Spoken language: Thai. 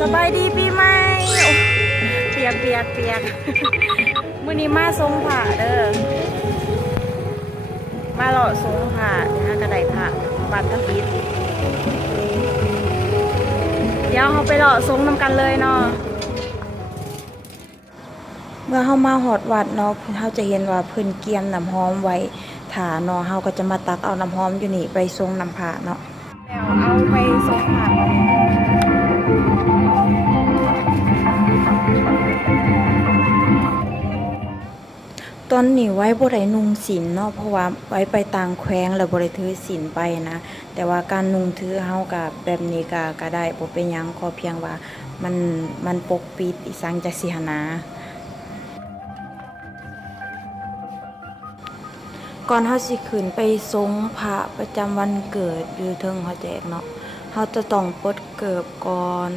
สบายดีปีใหม่โอ้เปียกเปียกเปียกมื้อนี้มาทรงผ้าเด้อมาเลาะทรงผ้านะคะกระไดผ้าบานทับอิฐเดี๋ยวเราไปเลาะทรงนำกันเลยเนาะเมื่อเฮามาหอดวัดเนาะเฮาจะเห็นว่าเพิ่นเกียมน้ำหอมไว้ถ้าเนาะเฮาก็จะมาตักเอาน้ำหอมอยู่นี่ไปทรงน้ำผ้าเนาะแล้วเอาไปทรงผ้าตอนนี้ไว้บ่ได้นุ่งศีลเนาะเพราะว่าไว้ไปต่างแขวงแล้วบ่ได้ถือศีลไปนะแต่ว่าการนุ่งถือเฮาก็แบบนี้ก็ได้บ่เป็นหยังขอเพียงว่ามันปกปิดอีสังจักสิหนนะก่อนเฮาสิขึ้นไปทรงพระประจำวันเกิดอยู่เทิงหอแจกเนาะเฮาจะต้องปลดเกิบก่อน